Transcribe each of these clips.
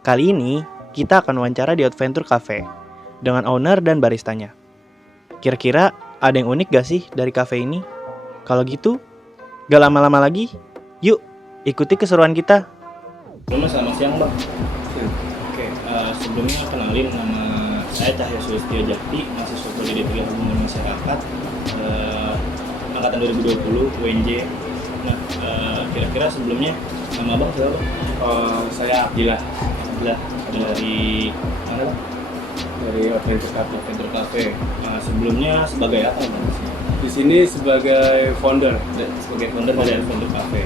Kali ini kita akan wawancara di Adventure Cafe dengan owner dan baristanya. Kira-kira ada yang unik gak sih dari cafe ini? Kalau gitu, gak lama-lama lagi, yuk ikuti keseruan kita. Selamat siang Bang. Oke, sebelumnya kenalin, nama saya Cahyo Sulistyo Jati, mahasiswa kuliah di Teknik Hubungan Masyarakat, angkatan 2020 UNJ. Nah, kira-kira sebelumnya nama Bang siapa Bang? Saya Abdillah Dari mana Bang? dari Adventure Cafe. Adventure Cafe. Sebelumnya sebagai apa Bang? Di sini sebagai founder. Sebagai founder dari Adventure Cafe.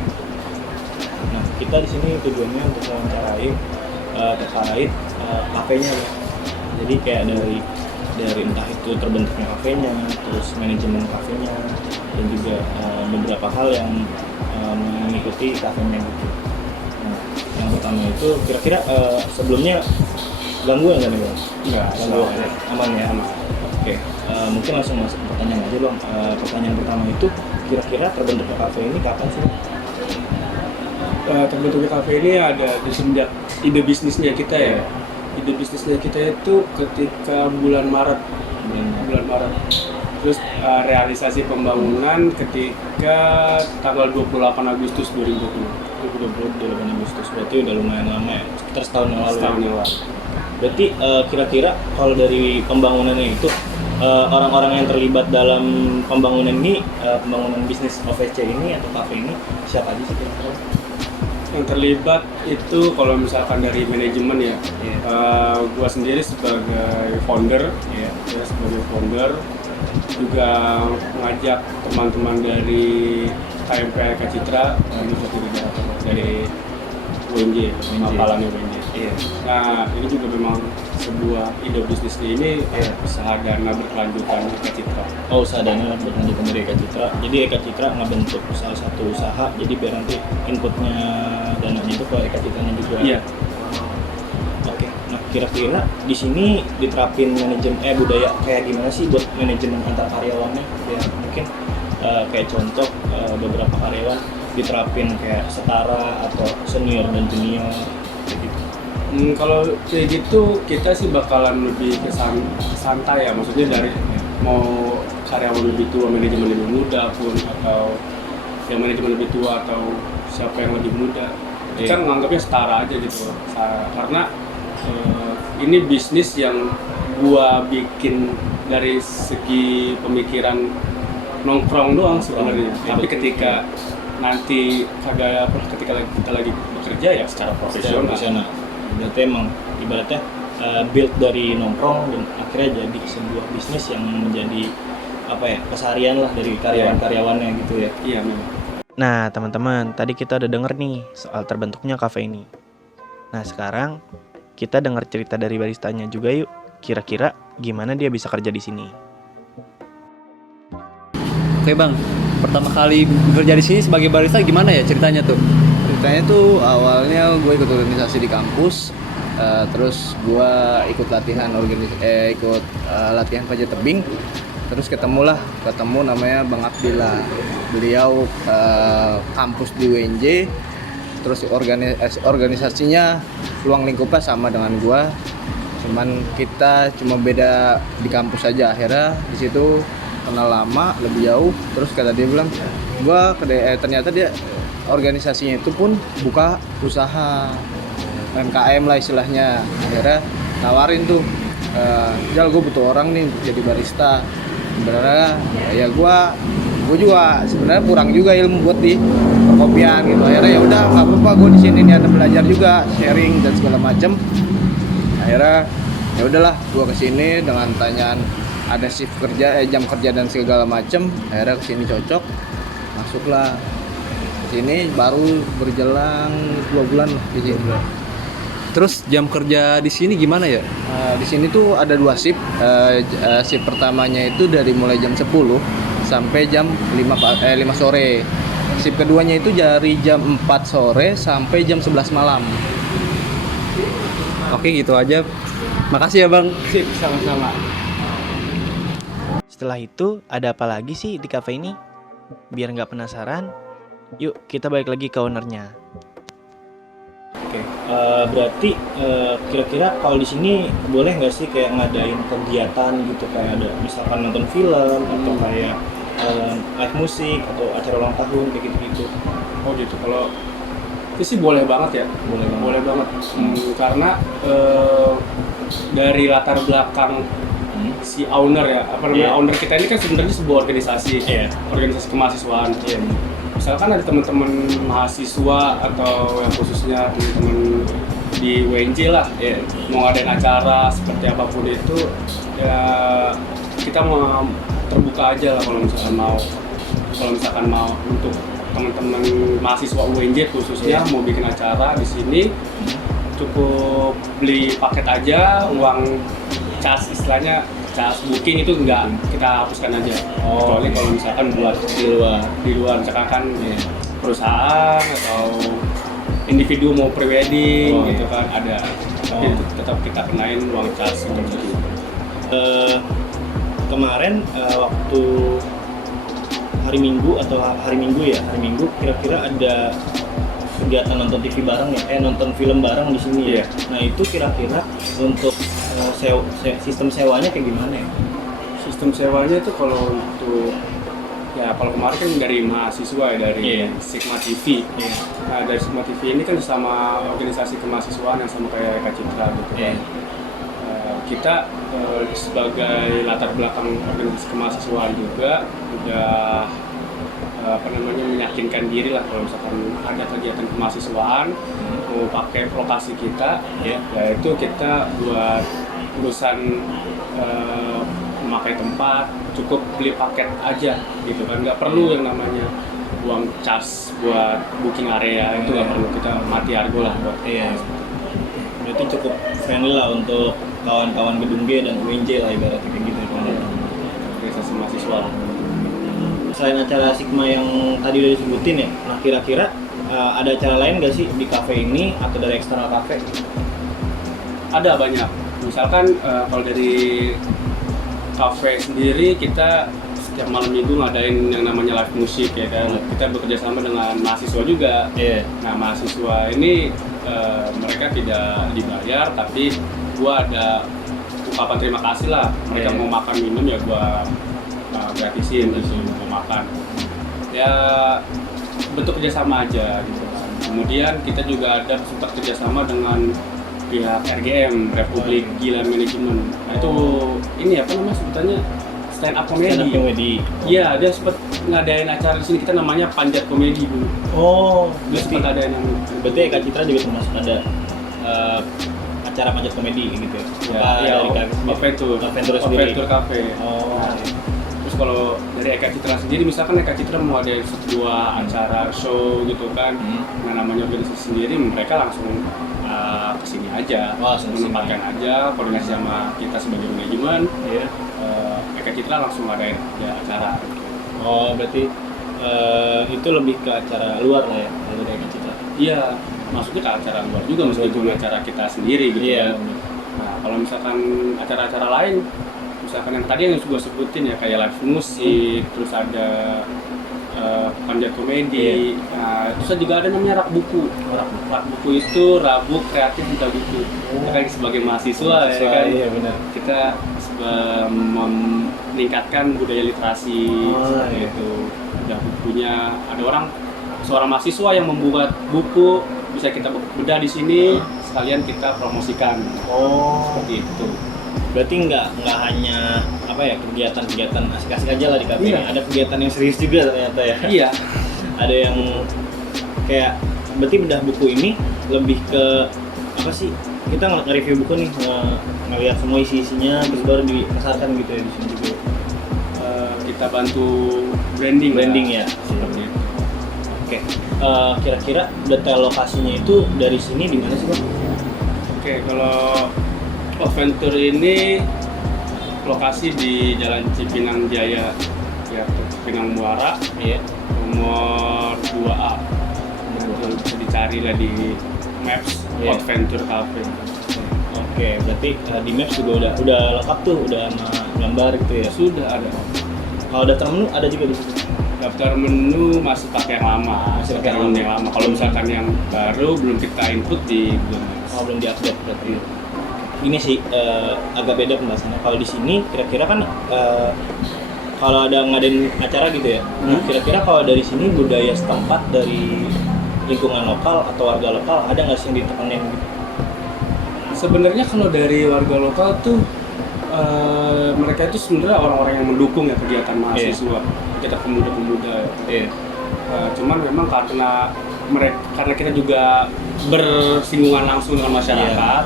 Nah, kita di sini tujuannya untuk mewawancarai terkait kafenya ya. Jadi kayak dari entah itu terbentuknya kafenya, terus manajemen kafenya, dan juga beberapa hal yang mengikuti kafenya gitu. Nah, yang pertama itu kira-kira sebelumnya gangguan nggak nih Bang? Enggak, Gangguan, aman ya? Aman. Oke, mungkin langsung masuk ke pertanyaan aja Bang. Pertanyaan pertama itu kira-kira terbentuknya kafe ini kapan sih? Terbentuknya kafe ini ada di semenjak ide bisnisnya kita ya. Ide bisnisnya kita itu ketika bulan Maret. Terus realisasi pembangunan ketika tanggal 28 Agustus 2020. 28 Agustus, berarti udah lumayan lama ya, sekitar setahun yang lalu. Setahun yang lalu. Berarti kira-kira kalau dari pembangunannya itu orang-orang yang terlibat dalam pembangunan ini, pembangunan bisnis OVC ini atau kafe ini siapa aja sih kira-kira? Yang terlibat itu kalau misalkan dari manajemen ya, gua sendiri sebagai founder, sebagai founder juga ngajak teman-teman dari KMP Eka Citra, dari UNJ, Mapalannya UNJ. Nah, ini juga memang sebuah ide bisnis ini usaha dana berkelanjutan Eka Citra. Oh, usaha dana berkelanjutan dari Eka Citra. Jadi Eka Citra ngebentuk salah satu usaha, jadi biar nanti inputnya dananya itu ke Eka Citranya juga. Iya. Oke. Nah, kira-kira di sini diterapin manajemen budaya kayak gimana sih buat manajemen antar karyawannya? Biar mungkin kayak contoh beberapa karyawan diterapin kayak setara atau senior dan junior gitu. Kalau kayak gitu kita sih bakalan lebih ke santai ya, maksudnya dari mau karyawan lebih tua, manajemen lebih muda pun, atau yang manajemen lebih tua atau siapa yang lebih muda, kita menganggapnya setara aja gitu. Karena ini bisnis yang gua bikin dari segi pemikiran nongkrong doang sebenarnya. Tapi ketika nanti ketika kita lagi bekerja ya secara profesional. Berarti emang ibaratnya build dari nongkrong dan akhirnya jadi sebuah bisnis yang menjadi apa ya, keseharian lah dari karyawan-karyawannya gitu ya. Iya memang. Nah teman-teman, tadi kita udah denger nih soal terbentuknya kafe ini. Nah sekarang kita dengar cerita dari baristanya juga yuk. Kira-kira gimana dia bisa kerja di sini? Oke Bang, pertama kali kerja di sini sebagai barista gimana ya ceritanya tuh? Ceritanya tuh awalnya gue ikut organisasi di kampus, terus gue ikut latihan latihan panjat tebing, terus ketemu namanya Bang Abdillah. Beliau kampus di UNJ, terus organisasinya ruang lingkupnya sama dengan gue, cuman kita cuma beda di kampus aja. Akhirnya di situ kenal lama, lebih jauh. Terus kata dia bilang, ternyata dia organisasinya itu pun buka usaha UMKM lah istilahnya. Akhirnya nawarin tuh, Jal gue butuh orang nih jadi barista. Sebenarnya ya gue juga sebenarnya kurang juga ilmu buat di perkopian gitu. Akhirnya ya udah nggak apa-apa, gue di sini nih ada belajar juga, sharing dan segala macem. Akhirnya ya udahlah, gue kesini dengan tanyaan ada shift kerja, jam kerja dan segala macem. Akhirnya kesini cocok, masuklah kesini baru berjelang 2 bulan lah di sini. Terus jam kerja di sini gimana ya? Di sini tuh ada 2 shift. Shift pertamanya itu dari mulai jam 10 sampai jam 5 sore. Shift keduanya itu dari jam 4 sore sampai jam 11 malam. Oke gitu aja. Makasih ya Bang. Sip, sama-sama. Setelah itu ada apa lagi sih di cafe ini? Biar nggak penasaran, yuk kita balik lagi ke ownernya. Oke, Berarti kira-kira kalau di sini boleh nggak sih kayak ngadain kegiatan gitu, kayak ada misalkan nonton film atau kayak live musik atau acara ulang tahun kayak gitu-gitu? Oh gitu. Kalau itu sih boleh banget ya. Boleh banget. Karena dari latar belakang si owner ya, apa namanya, Iya. owner kita ini kan sebenarnya sebuah organisasi, Iya. organisasi kemahasiswaan. Misalkan ada teman-teman mahasiswa atau yang khususnya teman-teman di WNJ lah, mau ngadain acara seperti apapun itu, ya kita mau terbuka aja lah kalau misalkan mau untuk teman-teman mahasiswa UNJ khususnya mau bikin acara di sini, cukup beli paket aja, uang cas istilahnya cas booking itu enggak kita hapuskan aja. Kecuali kalau misalkan buat di luar misalkan kan perusahaan atau individu mau prewedding gitu kan ada, tapi tetap kita kenain uang cas gitu. Kemarin waktu hari Minggu kira-kira ada kegiatan nonton TV bareng ya, nonton film bareng di sini ya. Nah itu kira-kira untuk sistem sewanya kayak gimana ya? Sistem sewanya itu kalau untuk ya kalau kemarin kan dari mahasiswa ya, dari Sigma TV. Nah dari Sigma TV ini kan sama organisasi kemahasiswaan yang sama kayak Eka Citra gitu kan. Kita sebagai latar belakang organisasi kemahasiswaan juga udah meyakinkan diri lah kalau misalkan ada kegiatan kemahasiswaan mau pakai lokasi kita, yaitu kita buat urusan memakai tempat cukup beli paket aja gitu kan, nggak perlu yang namanya uang cas buat booking area, itu nggak perlu, kita mati harga lah buat. Berarti cukup friendly lah untuk kawan-kawan gedung G dan UNJ lah ibaratnya kayak gitu kan. Organisasi mahasiswa. Selain acara Sigma yang tadi udah disebutin ya, nah kira-kira ada acara lain nggak sih di cafe ini atau dari eksternal cafe? Ada banyak. Misalkan kalau dari cafe sendiri kita setiap malam minggu ngadain yang namanya live musik ya kan. Kita bekerja sama dengan mahasiswa juga. Nah mahasiswa ini mereka tidak dibayar, tapi gua ada ucapan terima kasih lah. Mereka mau makan minum ya gua gratisin mau makan. Ya bentuk kerjasama aja gitu kan. Kemudian kita juga ada sempat kerjasama dengan pihak RGM, Republik Gila Manajemen. Nah itu ini apa namanya sebutannya stand up comedy. Iya, dia sempat ngadain acara di sini, kita namanya Panjat Komedi dulu. Dia sempat ada yang berarti Eka Citra juga termasuk ada acara Panjat Komedi gitu ya? Iya, Adventure Cafe. Terus kalau dari Eka Citra sendiri, misalkan Eka Citra mau ada sebuah acara show gitu kan, nah namanya organisasi sendiri, mereka langsung kesini aja, menempatkan aja, koordinasi sama kita sebagai manajemen, Eka Citra langsung ada acara. Berarti itu lebih ke acara luar lah ya dari Eka Citra? Iya, masuknya ke acara luar juga, meskipun acara kita sendiri gitu kan. Nah kalau misalkan acara-acara lain, misalkan yang tadi yang gue sebutin ya kayak live musik, terus ada Panjat Komedi, nah terus juga ada namanya rak buku. Rak buku itu Rabu Kreatif Buka Buku. Kita kan sebagai mahasiswa ya kan, benar. kita meningkatkan budaya literasi seperti itu. Udah bukunya, ada seorang mahasiswa yang membuat buku, bisa kita bedah di sini, sekalian kita promosikan. Seperti itu. Berarti nggak hanya apa ya kegiatan-kegiatan asik-asik aja lah di kafe ini, ada kegiatan yang serius juga ternyata ya. Iya. Ada yang kayak berarti bedah buku ini lebih ke apa sih? Kita nge-review buku nih, ngelihat semua isi-isinya terus baru dipasarkan gitu ya di sini juga. Kita bantu branding ya. Seperti itu. Oke. Kira-kira detail lokasinya itu dari sini di mana sih, Bang? Oke, kalau Adventure ini lokasi di Jalan Cipinang Jaya, ya, Cipinang Muara, nomor 2A. Bisa dicari lah di Maps, Adventure Cafe. Oke, berarti di Maps juga udah lengkap tuh, udah sama gambar gitu ya? Sudah ada. Kalau daftar menu ada juga di situ? daftar menu masih pakai yang lama, Masih pakai menu yang lama. Kalau misalkan yang baru belum kita input di Google Maps. Oh, belum diupdate berarti. Ini sih agak beda pembahasannya. Kalau di sini kira-kira kan kalau ada ngadain acara gitu ya. Nah, kira-kira kalau dari sini budaya setempat dari lingkungan lokal atau warga lokal ada nggak sih yang ditekenin gitu? Sebenarnya kalau dari warga lokal tuh mereka itu sebenarnya orang-orang yang mendukung ya kegiatan mahasiswa, kegiatan pemuda-pemuda. Iya. Cuman memang karena kita juga bersinggungan langsung dengan masyarakat,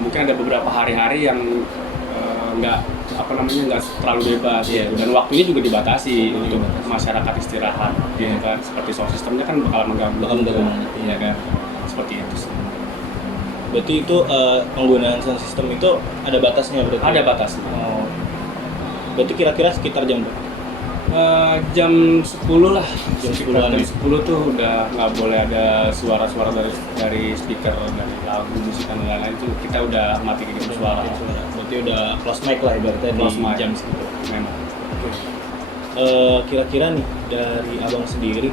mungkin ada beberapa hari-hari yang nggak terlalu bebas, gitu. Dan waktunya juga dibatasi untuk masyarakat istirahat, gitu kan. Seperti sound sistemnya kan bakal mengganggu, iya kan, seperti itu sih. Berarti itu penggunaan sound system itu ada batasnya berarti? Ada batasnya. Oh. Berarti kira-kira sekitar jam berapa? Jam 10 lah. Jam Sekitar 10-an jam ya? 10 tuh udah nggak boleh ada suara-suara dari speaker, dari lagu, musik dan lain-lain tuh kita udah matiin suara. Berarti udah close mic lah ibaratnya Close di mic. jam segitu. Memang. Kira-kira nih dari abang sendiri,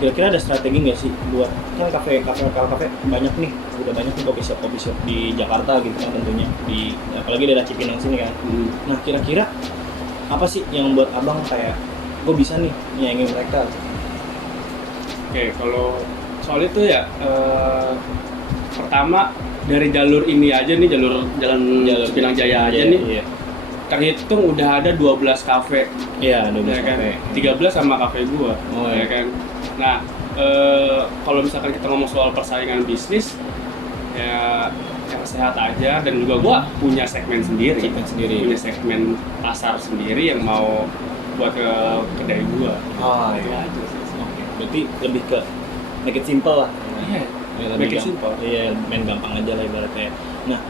kira-kira ada strategi nggak sih buat kan kafe banyak nih, udah banyak nih coffee shop di Jakarta gitu kan tentunya, di apalagi daerah Cipinang sini kan. Nah kira-kira apa sih yang buat abang kayak gue bisa nih nyaingin mereka? Oke, kalau soal itu ya pertama dari jalur ini aja nih, jalan Cipinang Jaya aja nih, Iya. terhitung udah ada 12 kafe. Iya, 12 Ya kan? kafe. 13 sama kafe gua. Oh, Ya iya. kan. Nah, kalau misalkan kita ngomong soal persaingan bisnis, ya yang sehat aja, dan juga gua punya segmen sendiri. Punya segmen pasar sendiri yang mau buat ke kedai gua. Oh, Itu iya. aja sih. Oke. Berarti lebih ke make it simple lah. Iya. Ya, Make it lebih simple. Iya, main gampang aja lah ibaratnya. Nah,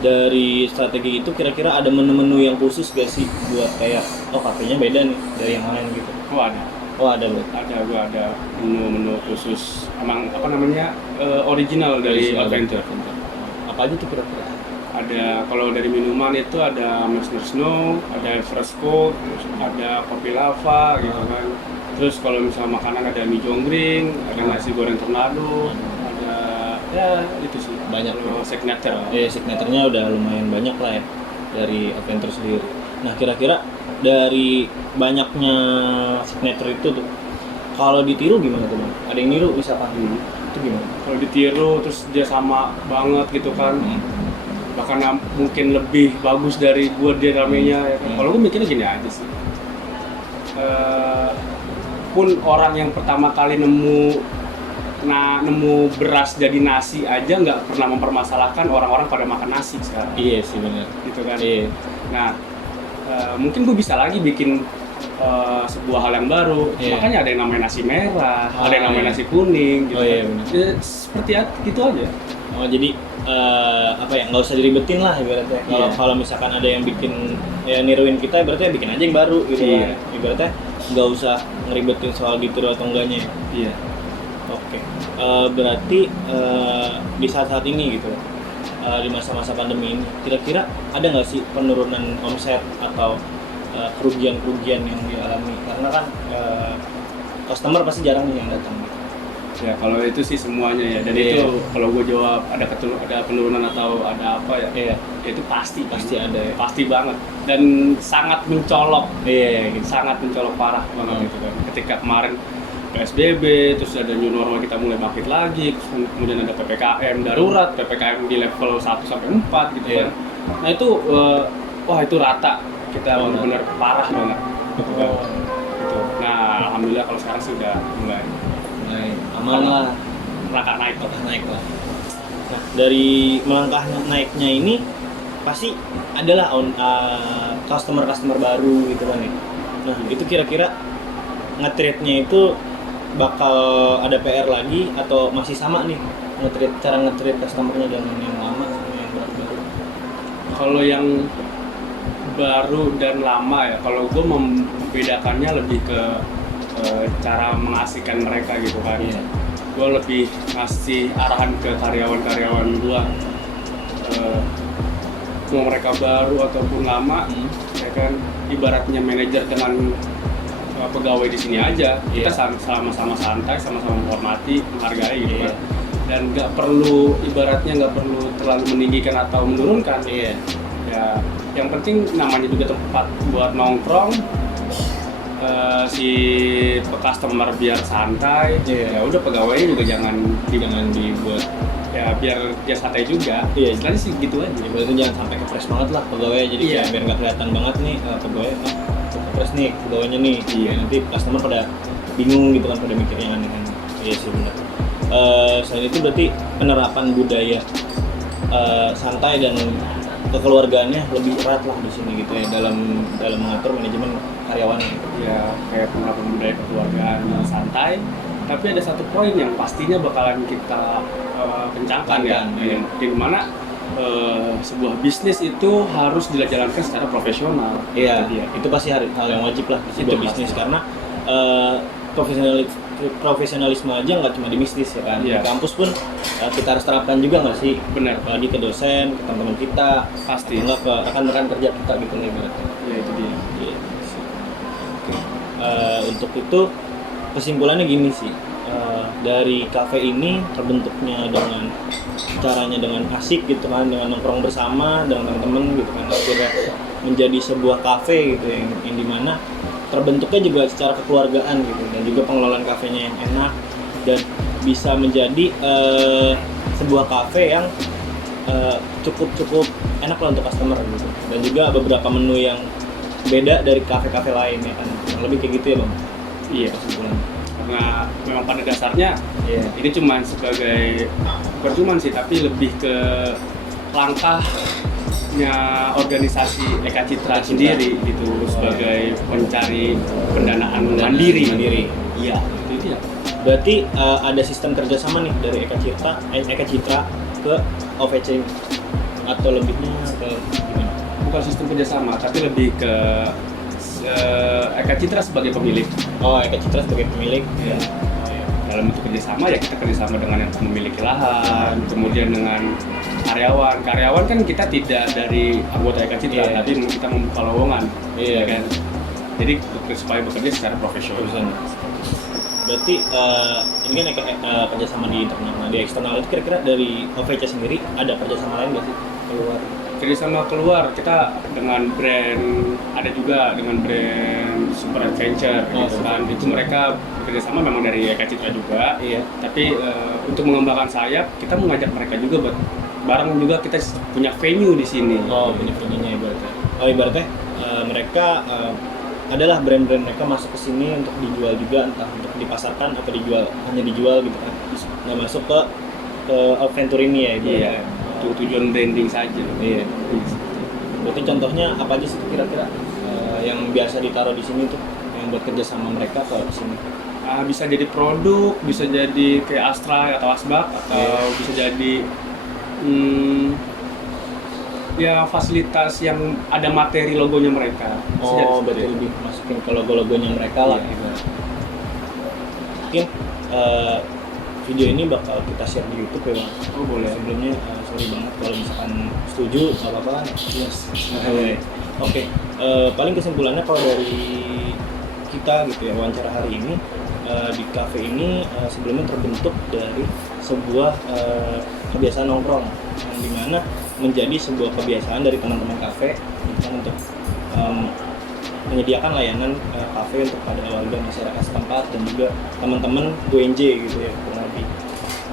dari strategi itu kira-kira ada menu-menu yang khusus gak sih buat kayak kafenya beda nih dari yang lain gitu? Oh ada. Oh ada loh. Gua ada menu-menu khusus, emang original dari Adventure. Apa aja tuh kira-kira? Ada, kalau dari minuman itu ada Messner Snow, ada Fresco, terus ada kopi lava gitu kan. Terus kalau misalnya makanan ada mie jonggring, ada nasi goreng tornado, ada ya itu sih. Banyak kalau signature. Signaturenya udah lumayan banyak lah ya dari Adventure sendiri. Nah kira-kira dari banyaknya signature itu tuh, kalau ditiru gimana tuh bang? Ada yang niru misalkan? Itu gimana? Kalau ditiru terus dia sama banget gitu kan. Bahkan mungkin lebih bagus dari dia ramenya ya kan. Kalau gue mikirnya gini aja sih, pun orang yang pertama kali nemu beras jadi nasi aja nggak pernah mempermasalahkan orang-orang pada makan nasi sekarang. Iya sih benar. Gitu kan. Iya. Nah mungkin gue bisa lagi bikin sebuah hal yang baru. Iya. Makanya ada yang namanya nasi merah, ada yang namanya iya. nasi kuning gitu. Oh, iya, kan. benar. Ya, seperti gitu aja. Oh jadi nggak usah diribetin lah ibaratnya. Kalau misalkan ada yang bikin niruin kita, berarti bikin aja yang baru gitu Iya. kan. Ibaratnya nggak usah ngeribetin soal ditiru atau enggaknya. Iya. Oke. Berarti di saat-saat ini gitu, di masa-masa pandemi ini, kira-kira ada nggak sih penurunan omset atau kerugian-kerugian yang dialami? Karena kan customer pasti jarang nih yang datang. Ya kalau itu sih semuanya ya. Dan Iya. itu kalau gue jawab ada penurunan atau ada apa ya? Iya. Itu pasti Ada ya. pasti banget, dan sangat mencolok. Iya gitu. Sangat mencolok parah banget gitu kan. Ketika kemarin PSBB, terus ada new normal, kita mulai bangkit lagi, kemudian ada PPKM darurat, PPKM di level 1 sampai 4 gitu Iya. kan. Nah itu wah itu rata, kita benar-benar parah banget gitu kan. Gitu. Nah alhamdulillah kalau sekarang sih udah mulai Aman lah. melangkah naik Lah. Nah, dari melangkah naiknya ini pasti adalah customer baru gitu kan ya. Nah, itu kira-kira nge-treat-nya itu bakal ada PR lagi atau masih sama nih cara nge-treat customer-nya dengan yang lama sama yang baru? Kalau yang baru dan lama ya, kalau gue membedakannya lebih ke cara mengasihkan mereka gitu kan. Iya. Gue lebih ngasih arahan ke karyawan-karyawan gue, mau mereka baru ataupun lama, ya kan, ibaratnya manajer dengan pegawai di sini aja. Kita Iya. sama-sama santai, sama-sama menghormati, menghargai gitu Iya. kan. Dan nggak perlu, ibaratnya nggak perlu terlalu meninggikan atau menurunkan. Iya. Ya, yang penting namanya juga tempat buat nongkrong. Si customer biar santai. Iya. Ya udah, pegawainya juga jangan dibuat, ya biar dia santai juga. Iya. Istilahnya sih gitu aja. Jadi berarti jangan sampai kepres banget lah pegawai, jadi Iya. kayak biar nggak kelihatan banget nih pegawai kepres nih pegawainya nih. Iya. Nanti customer pada bingung gitu kan, pada mikir yang aneh-aneh. Iya sih benar. Selain itu berarti penerapan budaya santai dan kekeluargaannya lebih erat lah di sini gitu ya, dalam mengatur manajemen karyawan. Ya kayak penerapan budaya kekeluargaan yang santai, tapi ada satu poin yang pastinya bakalan kita kencangkan ya, Iya. di mana sebuah bisnis itu harus dijalankan secara profesional. Iya, Itu dia. itu pasti hal yang wajib lah di sebuah Itu bisnis, pasti. karena profesionalisme aja nggak cuma di bisnis ya kan. Iya. Di kampus pun kita harus terapkan juga nggak sih? Benar, Apalagi ke dosen, ke teman-teman kita, pasti. enggak ke rekan-rekan kerja kita gitu nih berarti. Ya itu dia. Iya sih. Oke. Untuk itu kesimpulannya gini sih. Dari kafe ini terbentuknya dengan caranya dengan asik gitu kan, dengan nongkrong bersama dengan teman-teman gitu kan, akhirnya menjadi sebuah kafe gitu yang dimana terbentuknya juga secara kekeluargaan gitu, dan juga pengelolaan kafenya yang enak dan bisa menjadi sebuah kafe yang cukup enak lah untuk customer gitu, dan juga beberapa menu yang beda dari kafe-kafe lain ya kan, kurang lebih kayak gitu ya bang. Iya, Kesimpulan. karena memang pada dasarnya Iya. ini cuma sebagai, bukan cuma sih, tapi lebih ke langkahnya organisasi Eka Citra sendiri gitu, sebagai mencari pendanaan mandiri. Iya. Itu dia. Berarti ada sistem kerjasama nih dari Eka Citra ke OVC atau lebihnya ke gimana? Bukan sistem kerjasama, tapi lebih ke Eka Citra sebagai pemilik. Oh, Eka Citra sebagai pemilik. Ya. Dalam bentuk kerjasama ya kita kerjasama dengan yang memiliki lahan, kemudian dengan karyawan. Karyawan kan kita tidak dari anggota Eka Citra, Iya. tapi kita membuka lowongan, Iya. ya kan. Jadi supaya bekerja secara profesional. Berarti ini kan kerjasama di internal. Nah, di eksternal itu kira-kira dari OVC sendiri ada kerjasama lain nggak sih keluar? Kerjasama keluar kita dengan brand, ada juga dengan brand Super Adventure gitu kan. Itu mereka bekerjasama memang dari Eka Citra juga. Iya. Tapi untuk mengembangkan sayap, kita mengajak mereka juga buat bareng juga, kita punya venue di sini. Oh, punya venue-nya ibaratnya. Oh, ibaratnya mereka adalah brand-brand mereka masuk ke sini untuk dijual juga, entah untuk dipasarkan atau hanya dijual gitu kan. Nggak masuk ke Adventure ini ya ibaratnya. Iya. Tujuan branding saja. Iya. Berarti contohnya apa aja sih kira-kira yang biasa ditaruh di sini tuh, yang buat kerja sama mereka ke sini? Bisa jadi produk, bisa jadi kayak Astra atau Asbak, atau bisa jadi ya fasilitas yang ada materi logonya mereka. Bisa jadi Oh, seperti berarti itu. lebih masukin ke logo-logonya mereka lah. Iya. Gitu. Mungkin video ini bakal kita share di YouTube ya bang. Oh boleh. Sebelumnya sorry banget kalau misalkan setuju, nggak apa-apa kan? Yes. Oke. Paling kesimpulannya kalau dari kita gitu ya, wawancara hari ini di cafe ini sebelumnya terbentuk dari sebuah kebiasaan nongkrong yang dimana menjadi sebuah kebiasaan dari teman-teman kafe untuk menyediakan layanan kafe untuk pada warga masyarakat setempat dan juga teman-teman UNJ gitu ya, kurang lebih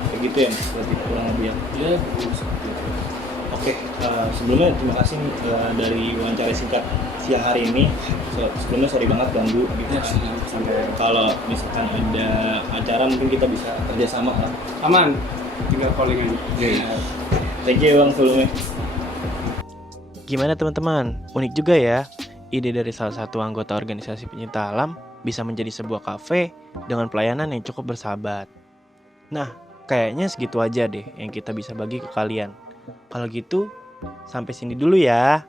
kayak gitu ya, berarti kurang lebih ya. Ya, seperti itu. Oke, sebelumnya terima kasih nih dari wawancara singkat siang hari ini. Sebelumnya sorry banget ganggu gitu. Ya, sampai Kalau misalkan ada acara mungkin kita bisa kerjasama lah. aman, tinggal calling aja. Thank you bang sebelumnya. Gimana teman-teman? Unik juga ya. Ide dari salah satu anggota organisasi pencinta alam bisa menjadi sebuah kafe dengan pelayanan yang cukup bersahabat. Nah, kayaknya segitu aja deh yang kita bisa bagi ke kalian. Kalau gitu, sampai sini dulu ya.